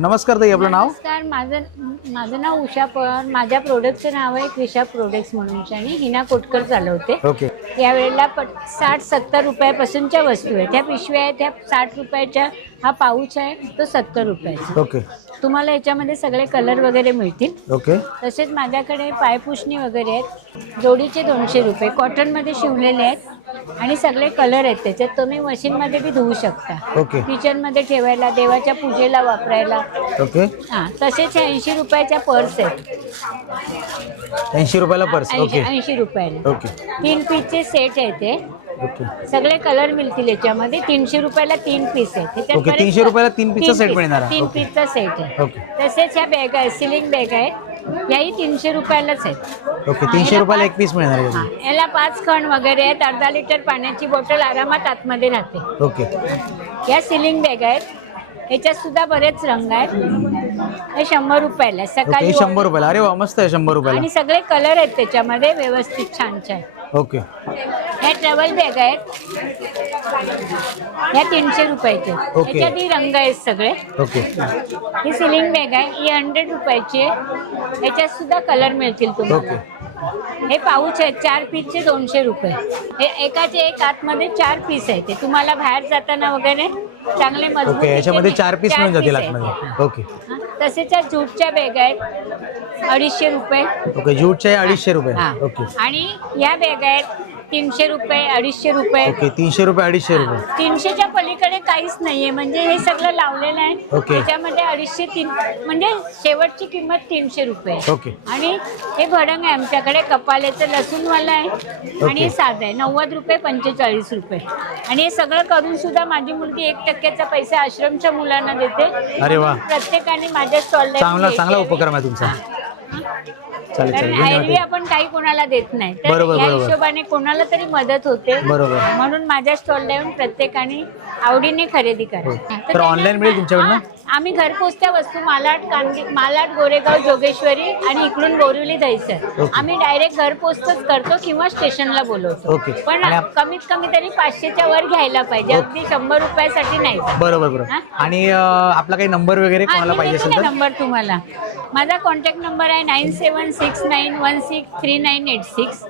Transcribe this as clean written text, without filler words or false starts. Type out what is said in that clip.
नमस्कार ताई, आपलं नाव? नमस्कार, माझं नाव उषा पवार. माझ्या प्रोडक्टचं नाव आहे क्रिशा प्रोडक्ट्स म्हणून आणि हिना कोटकर चालवते. ओके. यावेळेला 60-70 रुपयापासूनच्या वस्तू आहेत. त्या पिशव्या आहेत त्या 60 रुपयाच्या. हा पाऊच आहे तो 70 रुपयाचा. ओके. तुम्हाला याच्यामध्ये सगळे कलर वगैरे मिळतील. ओके. तसेच माझ्याकडे पायपुसणी वगैरे आहेत. जोडीचे 200 रुपये, कॉटनमध्ये शिवलेले आहेत आणि सगळे कलर आहेत त्याच्यात. तुम्ही मशीनमध्ये बी धुवू शकता. ओके. किचनमध्ये ठेवायला, देवाच्या पूजेला वापरायला. ओके. हां, तसेच 80 रुपयाच्या पर्स आहेत. 80 रुपयाला पर्स. ओके. 80 रुपयाला. ओके. 3 पीसचे सेट आहे ते. ओके. सगळे कलर मिळतील याच्यामध्ये. 300 रुपयाला 3 पीस आहे त्याच्यात. ओके, 300 रुपयाला 3 पीसचा सेट मिळणार आहे. 3 ओके. पीसचा सेट आहे. ओके. तसेच ह्या बॅग आहे, सिलिंग बॅग आहे. याही 300 रुपयालाच आहेत. ओके, 300 रुपयाला एक पीस मिळणार हां, आहे. याला 5 खण वगैरे आहेत. अर्धा लिटर पाण्याची बॉटल आरामात आतमध्ये राहते. ओके. या सिलिंग बॅग आहेत. याच्यात सुद्धा बरेच रंग आहेत. हे 100 रुपयाला आहे. ओके, सकाळी 100 रुपयाला. अरे वा, मस्त आहे. 100 रुपयाला. आणि सगळे कलर आहेत त्याच्यामध्ये व्यवस्थित छान छान. ओके. ह्या ट्रॅव्हल बॅग आहेत. ह्या 300 रुपयाचे. ओके. याच्यातही रंग आहेत सगळे. ओके. ही सिलिंग बॅग आहे. ही 100 रुपयाची आहे. याच्यात सुद्धा कलर मिळतील तुम्हाला. ओके. हे पाऊच आहेत 4 पीसचे 200 रुपये. हे एकाचे एक आतमध्ये 4 पीस आहे. ते तुम्हाला बाहेर जाताना वगैरे चांगले मजबूत. ओके, याच्यामध्ये 4 पीस मिळून जातील आहे. आतमध्ये. ओके. तसेच या जूटच्या बॅग आहेत 250 रुपये. ओके, जूटचे 250 रुपये. हां. ओके. आणि या बॅग आहेत 300 रुपये, 250 रुपये. ओके, 300 रुपये, 250 रुपये. 300च्या पलीकडे काहीच नाहीये. म्हणजे हे सगळं लावलेलं आहे. ओके. त्याच्यामध्ये 250 म्हणजे शेवटची किंमत 300 रुपये. ओके. आणि हे भडंग आहे आमच्याकडे कपालेचं लसूणवाला आहे. आणि हे साधं आहे 90 रुपये, 45 रुपये. आणि हे सगळं करून सुद्धा माझी मुलगी 1% पैसा आश्रमच्या मुलांना देते. अरे वा, प्रत्येकाने माझ्या स्टॉलला चांगला उपक्रम आहे तुमचा. चालेल कारण चालेल, एरवी धन्यवाद. आपण काही कोणाला देत नाही. तर बरोबर, या बरोबर. हिशोबाने कोणाला तरी मदत होते. बरोबर. म्हणून माझ्या स्टॉलला येऊन प्रत्येकाने आवडीने खरेदी करा. तर ऑनलाईन मिळेल तुमच्याकडनं? आम्ही घरपोचच्या वस्तू मालाड, गोरेगाव, जोगेश्वरी आणि इकडून बोरिवली दहिसर. आम्ही डायरेक्ट घरपोचच करतो किंवा स्टेशनला बोलवतो. ओके. पण आणि कमीत कमी तरी 500च्या वर घ्यायला पाहिजे. अगदी 100 रुपयासाठी नाही. बरोबर बरोबर. आणि आपला काही नंबर वगैरे कोणाला पाहिजे असेल तर? नंबर तुम्हाला माझा कॉन्टॅक्ट नंबर आहे 9769163986.